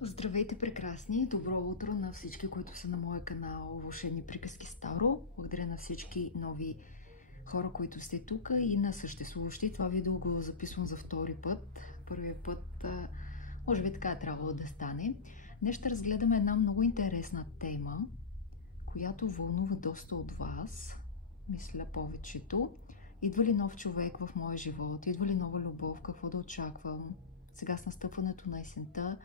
Здравейте, прекрасни! Добро утро на всички, които са на моя канал Вълшебни приказки Старо. Благодаря на всички нови хора, които сте тук и на съществуващи. Това видео го записвам за втори път. Първият път, може би така е трябвало да стане. Днес ще разгледаме една много интересна тема, която вълнува доста от вас. Мисля повечето. Идва ли нов човек в моя живот? Идва ли нова любов? Какво да очаквам? Сега с настъпването на есента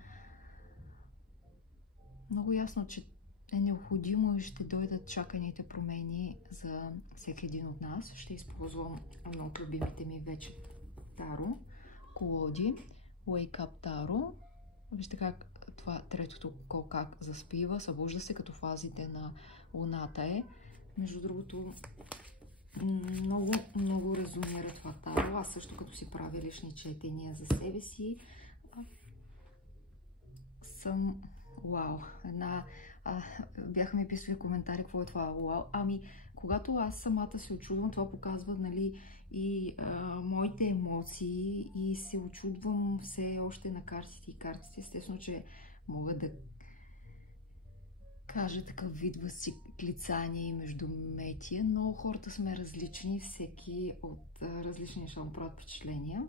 много ясно, че е необходимо и ще дойдат чаканите промени за всеки един от нас. Ще използвам едно от любимите ми вече таро колоди, Wake Up Таро. Вижте как това третото око как заспива, събужда се като фазите на луната е. Между другото, много резонира това таро. Аз също като си правя лични четения за себе си, съм вау. Бяха ми писали коментари, какво е това вау. Когато аз самата се очудвам, това показва, нали, и моите емоции и се очудвам все още на картите и картите. Естествено, че мога да кажа такъв вид възклицание и междуметия, но хората сме различни, всеки от различни ще му правят впечатления.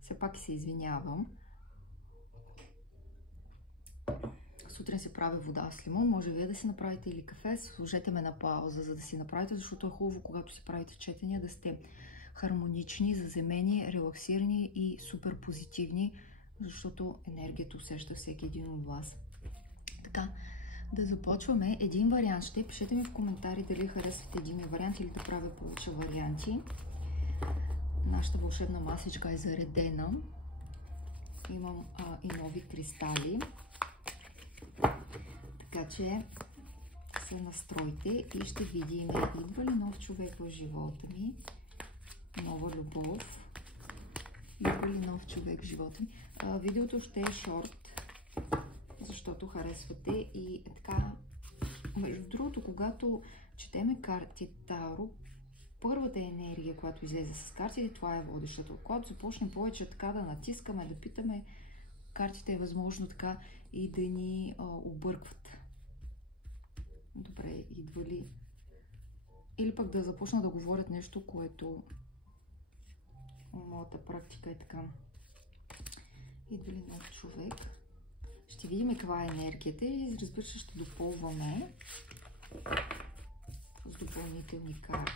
Все пак се извинявам. Сутрин си правя вода с лимон, може вие да си направите или кафе, сложете ме на пауза, за да си направите, защото е хубаво, когато си правите четения, да сте хармонични, заземени, релаксирани и супер позитивни, защото енергията усеща всеки един от вас. Така, да започваме. Един вариант ще пишете ми в коментари дали харесвате един вариант или да правя повече варианти. Нашата вълшебна масичка е заредена. Имам и нови кристали. Така че се настройте и ще видим идва ли нов човек в живота ми, нова любов, идва ли нов човек в живота ми. Видеото ще е шорт, защото харесвате и така. Между другото, когато четеме карти Таро, първата енергия, която излезе с картите, това е водещата. Когато започнем повече така да натискаме, да питаме, картите е възможно така и да ни объркват. Добре, идва ли? Или пък да започна да говорят нещо, което моята практика е така. Идва ли нов човек? Ще видим каква е енергията и разбира се ще допълваме с допълнителни карти.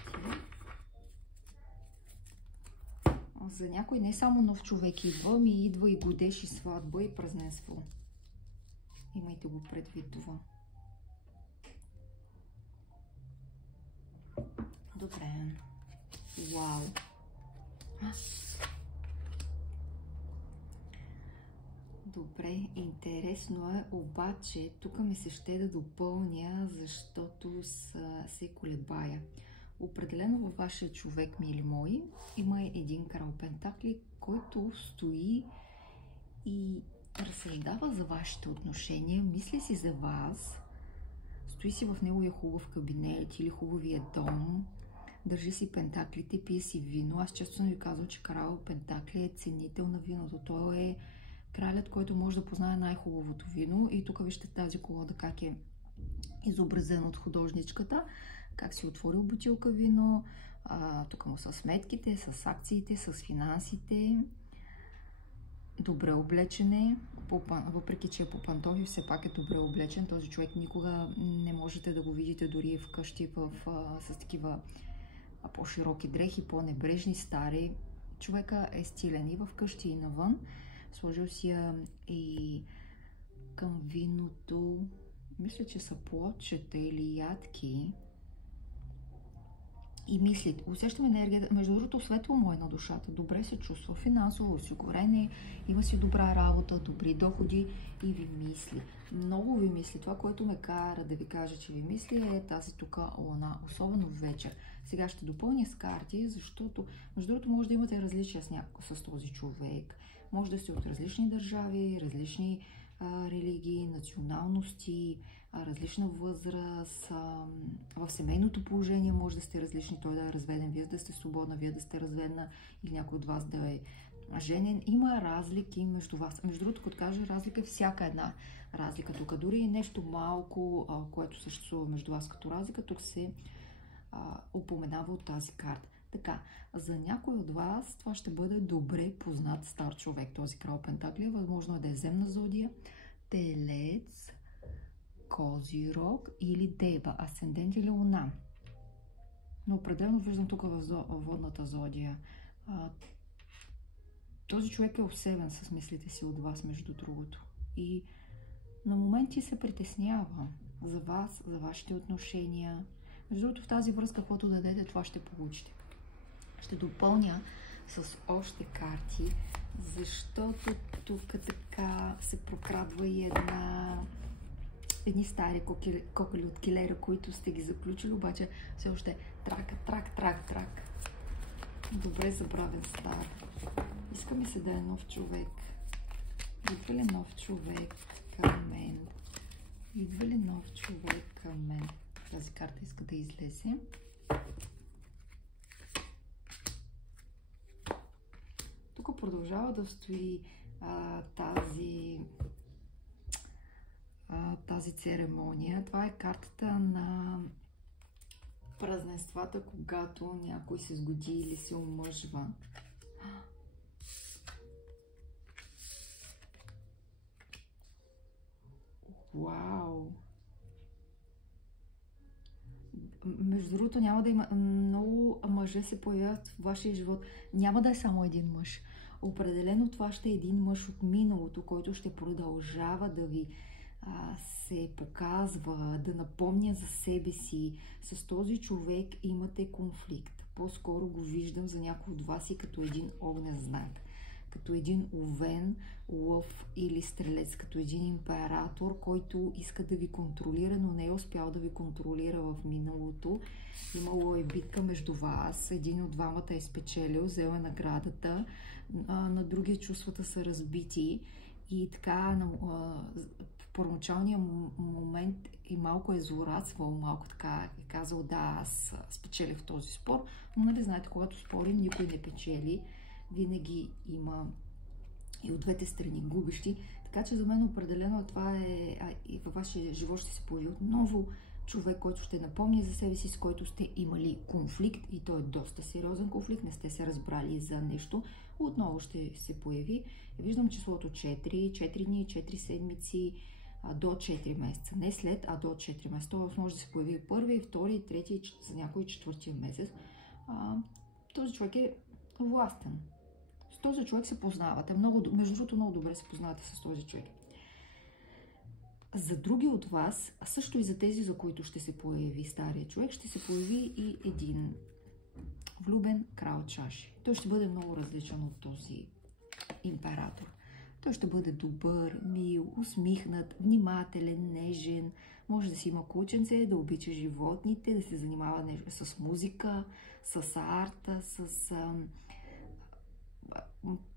За някой не само нов човек идва, ми идва и годеж, и сватба, и празненство. Имайте го предвид това. Добре. Вау. Добре, интересно е, обаче тук ми се ще да допълня, защото се колебая. Определено във вашия човек, мили мои, има един крал пентакли, който стои и разсъждава за вашите отношения, мисли си за вас, стои си в неговия хубав кабинет или хубавия дом, държи си пентаклите, пие си вино. Аз често съм ви казвала, че крал пентакли е ценител на виното. Той е кралят, който може да познае най-хубавото вино. И тук вижте тази колода как е изобразена от художничката, как си отворил бутилка вино, тук му са сметките, с акциите, с финансите, добре облечен е, въпреки че е по пантофи, все пак е добре облечен. Този човек никога не можете да го видите дори вкъщи с такива по-широки дрехи, по-небрежни, стари. Човека е стилен и вкъщи, и навън. Сложил си я и към виното, мисля, че са плодчета или ядки. И мислите, усещам енергията, между другото светло му е на душата, добре се чувства, финансово осигурение, има си добра работа, добри доходи и ви мисли. Много ви мисли. Това, което ме кара да ви кажа, че ви мисли, е тази тук луна, особено вечер. Сега ще допълня с карти, защото, между другото, може да имате различия с този човек. Може да сте от различни държави, различни религии, националности, различна възраст, в семейното положение може да сте различни, той да е разведен, вие да сте свободна, вие да сте разведена или някой от вас да е женен. Има разлики между вас. Между другото, като кажа разлика, всяка една разлика. Тук дори нещо малко, което съществува между вас като разлика, тук се упоменава от тази карта. Така, за някой от вас това ще бъде добре познат стар човек, този крал Пентакли. Възможно е да е земна зодия, Телец, Козирог или Дева, асцендент или Луна. Но определено виждам тук в водната зодия. Този човек е обсебен с мислите си от вас, между другото. И на моменти се притеснява за вас, за вашите отношения. Между другото, в тази връзка, каквото дадете, това ще получите. Ще допълня с още карти, защото тук така се прокрадва и едни стари кокали от килера, които сте ги заключили, обаче все още трак. Добре забравен стар. Иска ми се да е нов човек. Идва ли нов човек към мен? Идва ли нов човек към мен? Тази карта иска да излезе. Тук продължава да стои тази церемония. Това е картата на празненствата, когато някой се сгоди или се омъжва. Вау! Между другото, няма да има много мъже се появяват в вашия живот. Няма да е само един мъж. Определено това ще е един мъж от миналото, който ще продължава да ви се показва, да напомня за себе си. С този човек имате конфликт. По-скоро го виждам за някой от вас и като един огнен знак. Като един овен, лъв или стрелец, като един император, който иска да ви контролира, но не е успял да ви контролира в миналото. Имало е битка между вас, един от двамата е спечелил, взел е наградата, на другия чувствата са разбити и така в първоначалния момент и малко е злорадствал, малко така е казал, да, аз спечелих този спор, но нали знаете, когато спорим, никой не печели. Винаги има и от двете страни губещи. Така че за мен определено това е и във вашия живот ще се появи отново човек, който ще напомни за себе си, с който сте имали конфликт и той е доста сериозен конфликт, не сте се разбрали за нещо. Отново ще се появи. Виждам числото 4 дни, 4 седмици, до 4 месеца. Не след, а до 4 месеца. Това може да се появи първи, втори, трети, за някой четвъртия месец. Този човек е властен. С този човек се познавате. Между другото, много добре се познавате с този човек. За други от вас, а също и за тези, за които ще се появи стария човек, ще се появи и един влюбен крал чаши. Той ще бъде много различен от този император. Той ще бъде добър, мил, усмихнат, внимателен, нежен. Може да си има кученце, да обича животните, да се занимава с музика, с арта, с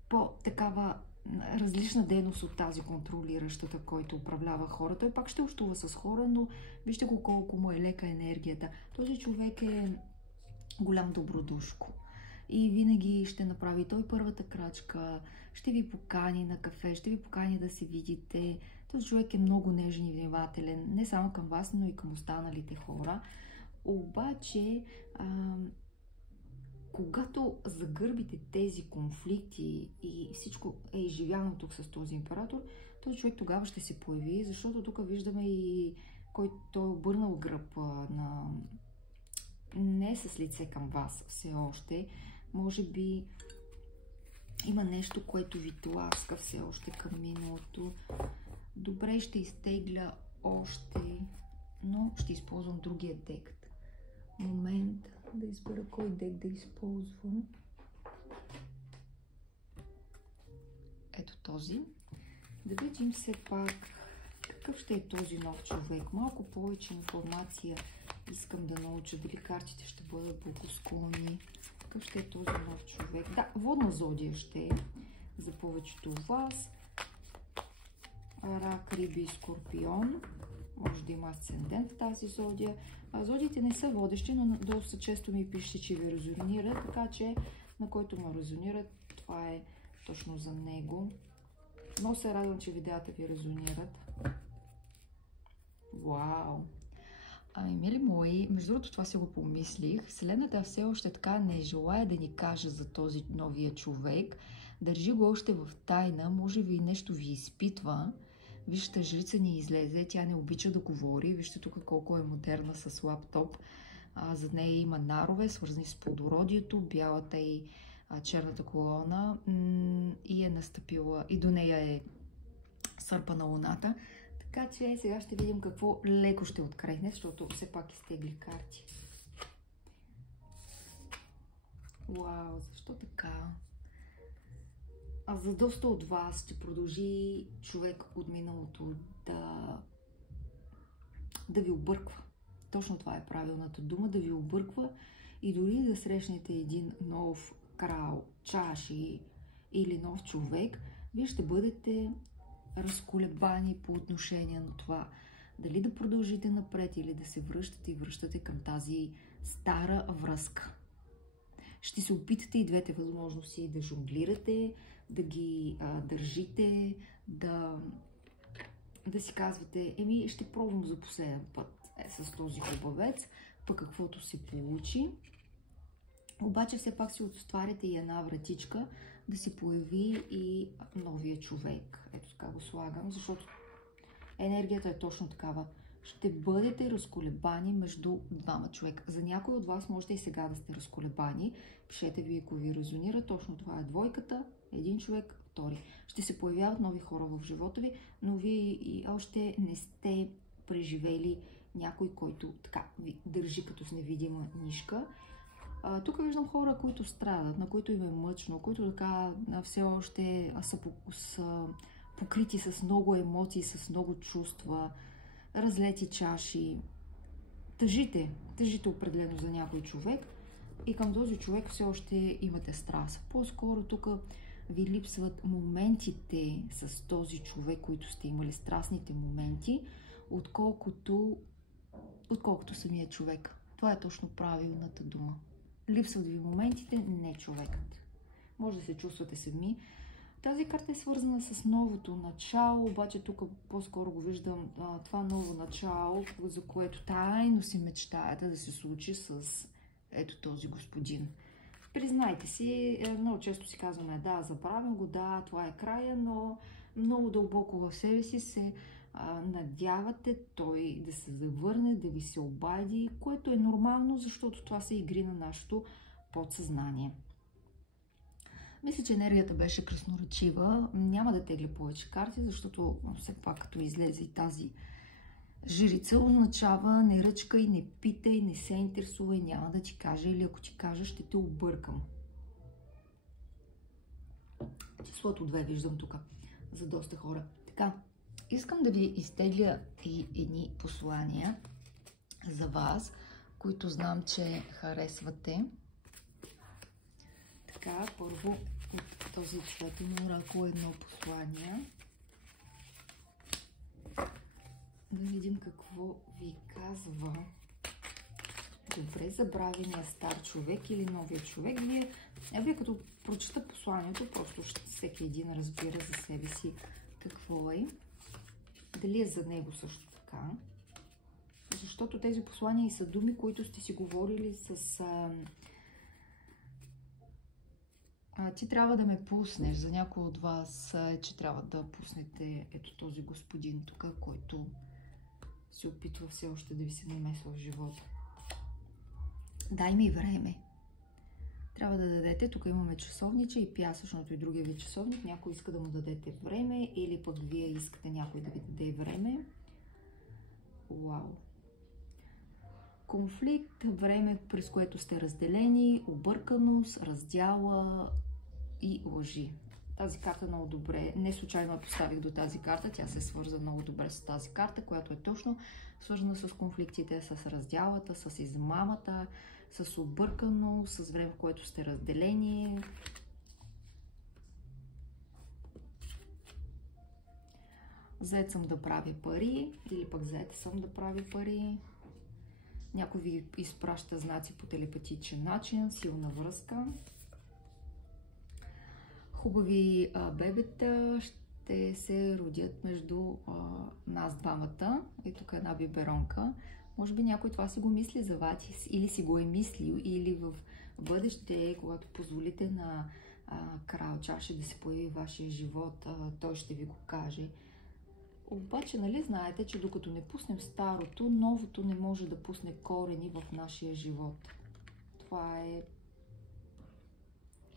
по-такава различна дейност от тази контролиращата, който управлява хора. Той пак ще общува с хора, но вижте го колко му е лека енергията. Този човек е голям добродушко и винаги ще направи той първата крачка, ще ви покани на кафе, ще ви покани да се видите. Този човек е много нежен и внимателен, не само към вас, но и към останалите хора. Обаче, когато загърбите тези конфликти и всичко е изживяно тук с този император, този човек тогава ще се появи, защото тук виждаме и който е обърнал гръб не с лице към вас все още. Може би има нещо, което ви тласка все още към миналото. Добре, ще изтегля още, но ще използвам другия дек. Момент да избера кой дек да използвам. Ето този. Да видим все пак какъв ще е този нов човек. Малко повече информация искам да науча. Дали картите ще бъдат благосклонни. Какъв ще е този нов човек? Да, водна зодия ще е за повечето вас. Рак, Риби и Скорпион. Може да има асцендент в тази зодия. Зодиите не са водещи, но доста често ми пишете, че ви резонират, така че на който ме резонират, това е точно за него. Много се радвам, че видеята ви резонират. Вау! Ами, мили мои, между другото това си го помислих. Вселената все още така не желая да ни каже за този новия човек. Държи го още в тайна, може би нещо ви изпитва. Вижте, жрица ни излезе, тя не обича да говори. Вижте тук колко е модерна с лаптоп. Зад нея има нарове, свързани с плодородието, бялата и черната колона и е настъпила, и до нея е сърпа на луната. Така че сега ще видим какво леко ще открехне, защото все пак изтегли карти. Вау, защо така? За доста от вас ще продължи човек от миналото да ви обърква. Точно това е правилната дума, да ви обърква и дори да срещнете един нов крал, чаши или нов човек, вие ще бъдете разколебани по отношение на това дали да продължите напред или да се връщате и връщате към тази стара връзка. Ще се опитате и двете възможности да жонглирате, да ги държите, да си казвате, ще пробвам за последен път с този хубавец, пък каквото се получи. Обаче все пак си отваряте и една вратичка да се появи и новия човек. Ето така го слагам, защото енергията е точно такава. Ще бъдете разколебани между двама човека. За някой от вас можете и сега да сте разколебани. Пишете ви, ако ви резонира. Точно това е двойката. Един човек, втори. Ще се появяват нови хора в живота ви, но вие и още не сте преживели някой, който така ви държи като с невидима нишка. Тук виждам хора, които страдат, на които им е мъчно, които така все още са покрити с много емоции, с много чувства, разлети чаши. Тъжите определено за някой човек и към този човек все още имате страст. По-скоро тук ви липсват моментите с този човек, които сте имали, страстните моменти, отколкото самия човек. Това е точно правилната дума. Липсват ви моментите, не човекът. Може да се чувствате сами. Тази карта е свързана с новото начало, обаче тук по-скоро го виждам това ново начало, за което тайно си мечтаете да се случи с ето този господин. Признайте си, много често си казваме, да, забравям го, да, това е края, но много дълбоко в себе си се надявате той да се завърне, да ви се обади, което е нормално, защото това са игри на нашето подсъзнание. Мисля, че енергията беше красноречива. Няма да тегля повече карти, защото все пак като излезе и тази жрица, означава не ръчкай, не питай, не се интересувай, няма да ти кажа или ако ти кажа, ще те объркам. Числото 2 виждам тук за доста хора. Така, искам да ви изтегля и едни послания за вас, които знам, че харесвате. Така, първо от този цветен оракул едно послание. Да видим какво ви казва. Добре, забравения стар човек или новия човек. Вие като прочета посланието, просто всеки един разбира за себе си какво е. Дали е за него също така. Защото тези послания и са думи, които сте си говорили с... ти трябва да ме пуснеш. За някой от вас че трябва да пуснете ето този господин тук, който се опитва все още да ви се намесва в живота. Дай ми време. Трябва да дадете, тук имаме часовниче и пясъчното и другия ви часовник. Някой иска да му дадете време или пък вие искате някой да ви даде време. Вау! Конфликт, време, през което сте разделени, обърканост, раздяла и лъжи. Тази карта много добре, не случайно я поставих до тази карта, тя се свърза много добре с тази карта, която е точно свързана с конфликтите, с раздялата, с измамата, с обърканост, с време, в което сте разделени. Заед съм да правя пари или пък заед съм да правя пари. Някой ви изпраща знаци по телепатичен начин, силна връзка. Хубави бебета ще се родят между нас двамата. И тук е една биберонка. Може би някой това си го мисли за вас, или си го е мислил, или в бъдеще, когато позволите на крал чаши да се появи в вашия живот, той ще ви го каже. Обаче, нали знаете, че докато не пуснем старото, новото не може да пусне корени в нашия живот. Това е...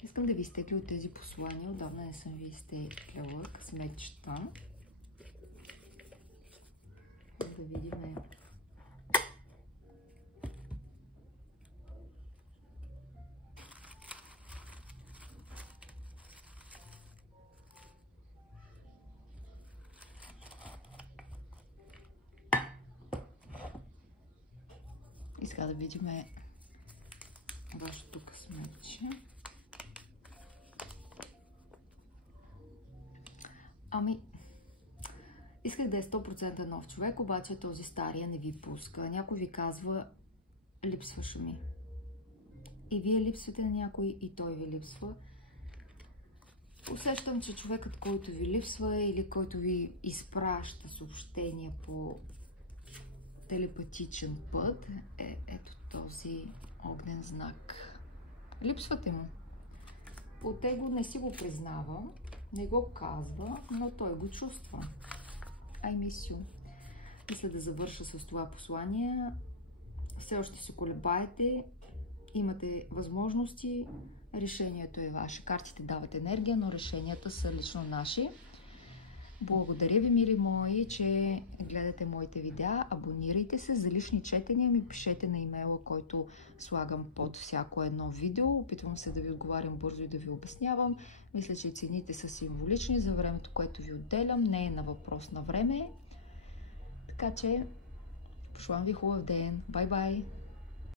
Искам да ви изтекля от тези послания. Отдавна не съм ви изтекляла. Късметчета. Да видим... И сега да видим вашето късметче. Ами, исках да е 100% нов човек, обаче този стария не ви пуска. Някой ви казва, липсваш ми. И вие липсвате на някой, и той ви липсва. Усещам, че човекът, който ви липсва или който ви изпраща съобщения по телепатичен път, е ето този огнен знак. Липсвате му. От его не си го признава, не го казва, но той го чувства. I miss you. Мисля да завърша с това послание. Все още се колебаете, имате възможности, решението е ваше. Картите дават енергия, но решенията са лично наши. Благодаря ви, мили мои, че гледате моите видеа. Абонирайте се. За лични четения ми пишете на имейла, който слагам под всяко едно видео. Опитвам се да ви отговарям бързо и да ви обяснявам. Мисля, че цените са символични за времето, което ви отделям. Не е на въпрос на време. Така че, пожелавам ви хубав ден. Бай-бай!